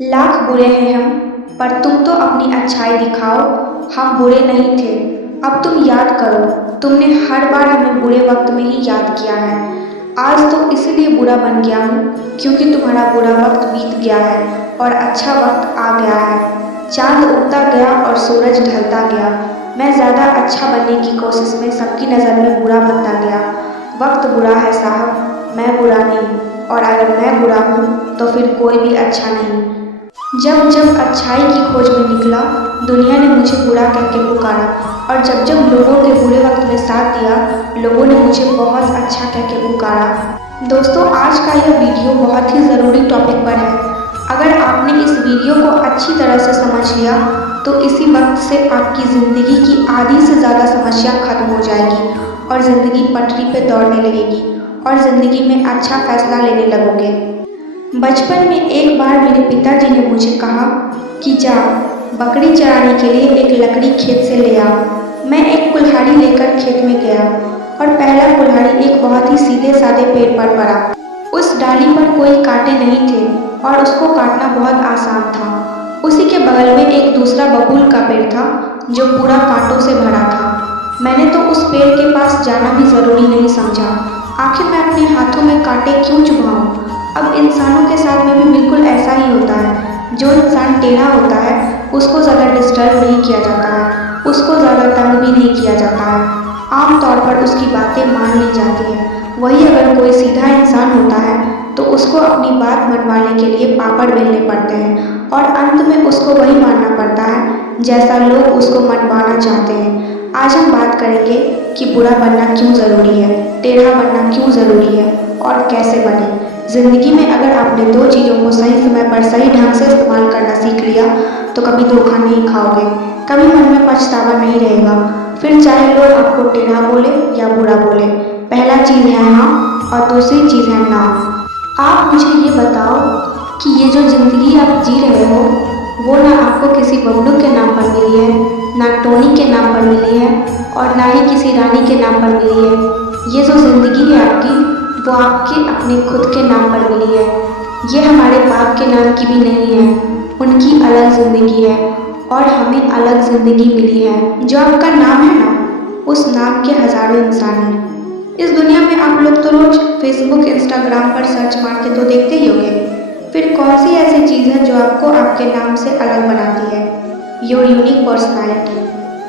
लाख बुरे हैं हम, पर तुम तो अपनी अच्छाई दिखाओ। हम बुरे नहीं थे, अब तुम याद करो। तुमने हर बार हमें बुरे वक्त में ही याद किया है। आज तो इसलिए बुरा बन गया हूँ क्योंकि तुम्हारा बुरा वक्त बीत गया है और अच्छा वक्त आ गया है। चांद उगता गया और सूरज ढलता गया। मैं ज़्यादा अच्छा बनने की कोशिश में सबकी नज़र में बुरा बनता गया। वक्त बुरा है साहब, मैं बुरा नहीं। और अगर मैं बुरा हूँ तो फिर कोई भी अच्छा नहीं। जब जब अच्छाई की खोज में निकला, दुनिया ने मुझे बुरा कह के पुकारा। और जब जब लोगों के बुरे वक्त में साथ दिया, लोगों ने मुझे बहुत अच्छा कह के पुकारा। दोस्तों, आज का यह वीडियो बहुत ही ज़रूरी टॉपिक पर है। अगर आपने इस वीडियो को अच्छी तरह से समझ लिया तो इसी वक्त से आपकी ज़िंदगी की आधी से ज़्यादा समस्या खत्म हो जाएगी और ज़िंदगी पटरी पे दौड़ने लगेगी और ज़िंदगी में अच्छा फैसला लेने लगोगे। बचपन में एक बार मेरे पिताजी ने मुझे कहा कि जा बकरी चराने के लिए एक लकड़ी खेत से ले आओ। मैं एक कुल्हाड़ी लेकर खेत में गया और पहला कुल्हाड़ी एक बहुत ही सीधे साधे पेड़ पर पड़ा। उस डाली पर कोई कांटे नहीं थे और उसको काटना बहुत आसान था। उसी के बगल में एक दूसरा बबूल का पेड़ था जो पूरा कांटों से भरा था। मैंने तो उस पेड़ के पास जाना भी ज़रूरी नहीं समझा। आखिर मैं अपने हाथों में कांटे क्यों चुभाऊं? अब इंसानों के साथ में भी बिल्कुल ऐसा ही होता है। जो इंसान टेढ़ा होता है उसको ज़्यादा डिस्टर्ब नहीं किया जाता है, उसको ज़्यादा तंग भी नहीं किया जाता है। आमतौर पर उसकी बातें मान ली जाती हैं। वही अगर कोई सीधा इंसान होता है तो उसको अपनी बात मनवाने के लिए पापड़ बेलने पड़ते हैं और अंत में उसको वही मानना पड़ता है जैसा लोग उसको मनवाना चाहते हैं। आज हम बात करेंगे कि बुरा बनना क्यों ज़रूरी है, टेढ़ा बनना क्यों ज़रूरी है और कैसे बने। ज़िंदगी में अगर आपने दो चीज़ों को सही समय पर सही ढंग से इस्तेमाल करना सीख लिया तो कभी धोखा नहीं खाओगे, कभी मन में पछतावा नहीं रहेगा। फिर चाहे लोग आपको टेढ़ा बोले या बुरा बोले, पहला चीज़ है हाँ और दूसरी चीज़ है ना। आप मुझे ये बताओ कि ये जो ज़िंदगी आप जी रहे हो वो ना आपको किसी बबलू के नाम पर मिली है, ना टोनी के नाम पर मिली है और ना ही किसी रानी के नाम पर मिली है। ये जो ज़िंदगी है आपकी वो आपके अपने खुद के नाम पर मिली है। ये हमारे बाप के नाम की भी नहीं है, उनकी अलग ज़िंदगी है और हमें अलग ज़िंदगी मिली है। जो आपका नाम है ना, उस नाम के हज़ारों इंसान हैं। इस दुनिया में आप लोग तो रोज़ फेसबुक इंस्टाग्राम पर सर्च मार के तो देखते ही होंगे। फिर कौन सी ऐसी चीज़ है जो आपको आपके नाम से अलग बनाती है? Your unique personality.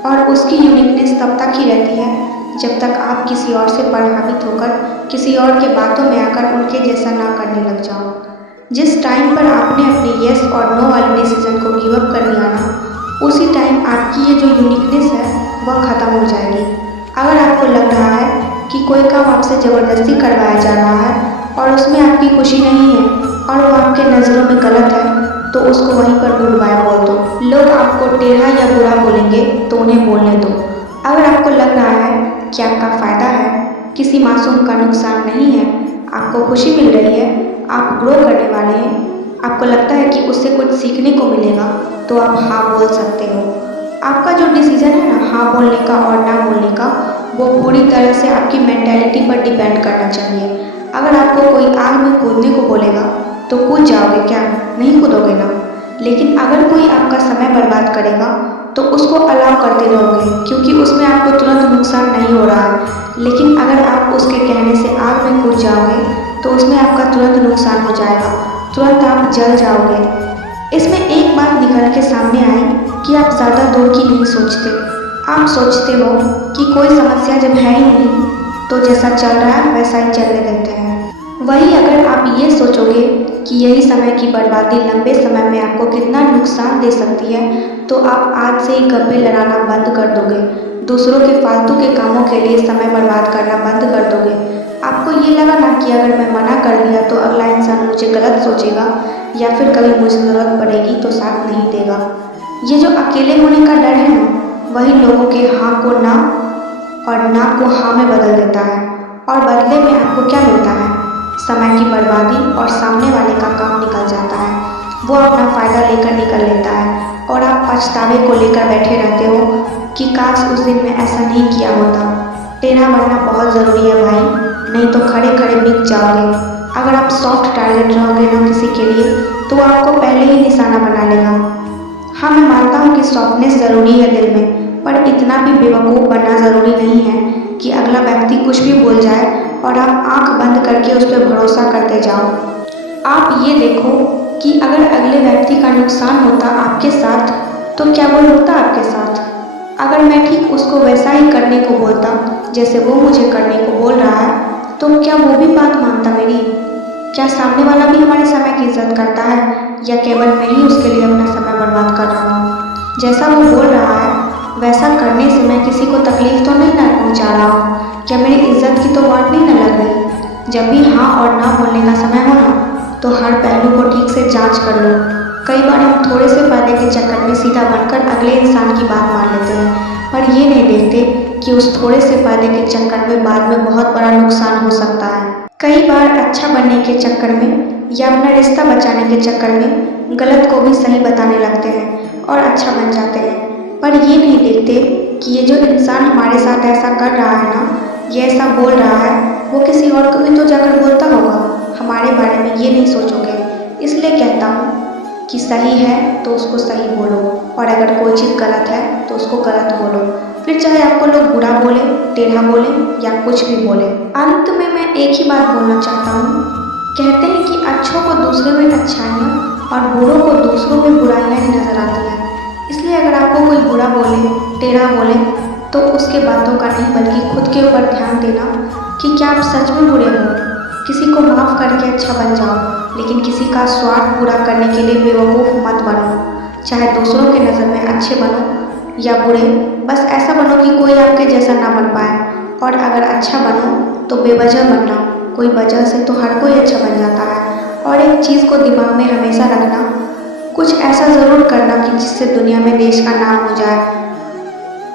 और उसकी यूनिकनेस तब तक ही रहती है जब तक आप किसी और से प्रभावित होकर किसी और के बातों में आकर उनके जैसा ना करने लग जाओ। जिस टाइम पर आपने अपने यस और नो वाले डिसीजन को गिव अप कर दिया ना, उसी टाइम आपकी ये जो यूनिकनेस है वह ख़त्म हो जाएगी। अगर आपको लग रहा है कि कोई काम आपसे ज़बरदस्ती करवाया जा रहा है और उसमें आपकी खुशी नहीं है और वो आपके नज़रों में गलत है तो उसको वहीं पर गुड बाय बोल दो। लोग आपको टेढ़ा या बुरा बोलेंगे तो उन्हें बोलने दो। अगर आपको लग रहा है कि आपका फ़ायदा है, किसी मासूम का नुकसान नहीं है, आपको खुशी मिल रही है, आप ग्रो करने वाले हैं, आपको लगता है कि उससे कुछ सीखने को मिलेगा तो आप हाँ बोल सकते हो। आपका जो डिसीजन है ना हाँ बोलने का और ना बोलने का, वो पूरी तरह से आपकी मेंटालिटी पर डिपेंड करना चाहिए। अगर आपको कोई आग में कूदने को बोलेगा तो कूद जाओगे क्या? नहीं कूदोगे ना। लेकिन अगर कोई आपका समय बर्बाद करेगा तो उसको अलाउ करते रहोगे क्योंकि उसमें आपको तुरंत नुकसान नहीं हो रहा है। लेकिन अगर आप उसके कहने से आग में कूद जाओगे तो उसमें आपका तुरंत नुकसान हो जाएगा, तुरंत आप जल जाओगे। इसमें एक बात निकल के सामने आई कि आप ज़्यादा दूर की नहीं सोचते। आप सोचते हो कि कोई समस्या जब है ही नहीं तो जैसा चल रहा है वैसा ही चलने देते हैं। वही अगर आप ये सोचोगे कि यही समय की बर्बादी लंबे समय में आपको कितना नुकसान दे सकती है तो आप आज से ही गप्पे लड़ाना बंद कर दोगे, दूसरों के फालतू के कामों के लिए समय बर्बाद करना बंद कर दोगे। आपको ये लगा ना कि अगर मैं मना कर दिया तो अगला इंसान मुझे गलत सोचेगा या फिर कभी मुझे ज़रूरत पड़ेगी तो साथ नहीं देगा। ये जो अकेले होने का डर है ना, वही लोगों के हाँ को ना और ना को हाँ में बदल देता है। और बदले में आपको क्या मिलता है? समय की बर्बादी और सामने वाले का काम निकल जाता है। वो अपना फ़ायदा लेकर निकल लेता है और आप पछतावे को लेकर बैठे रहते हो कि काश उस दिन मैं ऐसा नहीं किया होता। टेढ़ा बनना बहुत ज़रूरी है भाई, नहीं तो खड़े खड़े बिक जाओगे। अगर आप सॉफ्ट टारगेट रहोगे ना किसी के लिए तो आपको पहले ही निशाना बना लेगा। हाँ, मैं मानता हूँ कि सॉफ्टनेस ज़रूरी है दिल में, पर इतना भी बेवकूफ़ बनना ज़रूरी नहीं है कि अगला व्यक्ति कुछ भी बोल जाए और आप आंख बंद करके उस पर भरोसा करते जाओ। आप ये देखो कि अगर अगले व्यक्ति का नुकसान होता आपके साथ, तो क्या वो रुकता आपके साथ? अगर मैं ठीक उसको वैसा ही करने को बोलता जैसे वो मुझे करने को बोल रहा है, तो क्या वो भी बात मानता मेरी? क्या सामने वाला भी हमारे समय की इज्जत करता है, या केवल मैं ही उसके लिए अपना समय बर्बाद कर रहा हूँ? जैसा वो बोल रहा है वैसा करने से मैं किसी को तकलीफ तो नहीं ना पहुँचा रहा हूँ? क्या मेरी इज्जत की तो वाट नहीं ना लग रही? जब भी हाँ और ना बोलने का समय हो ना, तो हर पहलू को ठीक से जांच कर लो। कई बार हम थोड़े से फायदे के चक्कर में सीधा बनकर अगले इंसान की बात मान लेते हैं, पर ये नहीं देखते कि उस थोड़े से फायदे के चक्कर में बाद में बहुत बड़ा नुकसान हो सकता है। कई बार अच्छा बनने के चक्कर में या अपना रिश्ता बचाने के चक्कर में गलत को भी सही बताने लगते हैं और अच्छा बन जाते हैं, पर ये नहीं देखते कि ये जो इंसान हमारे साथ ऐसा कर रहा है ना, ये ऐसा बोल रहा है, वो किसी और को भी तो जाकर बोलता होगा। हमारे बारे में ये नहीं सोचोगे। इसलिए कहता हूँ कि सही है तो उसको सही बोलो, और अगर कोई चीज़ गलत है तो उसको गलत बोलो, फिर चाहे आपको लोग बुरा बोले, टेढ़ा बोले या कुछ भी बोले। अंत में मैं एक ही बात बोलना चाहता हूँ। कहते हैं कि अच्छों को दूसरे में अच्छाइयाँ और बुरों को दूसरों में बुराइयाँ ही नजर आती हैं। इसलिए अगर आपको कोई बुरा बोले, टेढ़ा बोले, तो उसके बातों का नहीं बल्कि खुद के ऊपर ध्यान देना कि क्या आप सच में बुरे हो। किसी को माफ़ करके अच्छा बन जाओ, लेकिन किसी का स्वार्थ पूरा करने के लिए बेवकूफ़ मत बनो। चाहे दूसरों के नज़र में अच्छे बनो या बुरे, बस ऐसा बनो कि कोई आपके जैसा ना बन पाए। और अगर अच्छा बनो तो बेवजह बनना, कोई वजह से तो हर कोई अच्छा बन जाता है। और एक चीज़ को दिमाग में हमेशा रखना, कुछ ऐसा ज़रूर करना कि जिससे दुनिया में देश का नाम हो जाए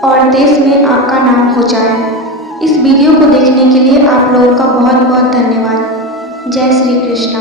और देश में आपका नाम हो जाए। इस वीडियो को देखने के लिए आप लोगों का बहुत बहुत धन्यवाद। जय श्री कृष्णा।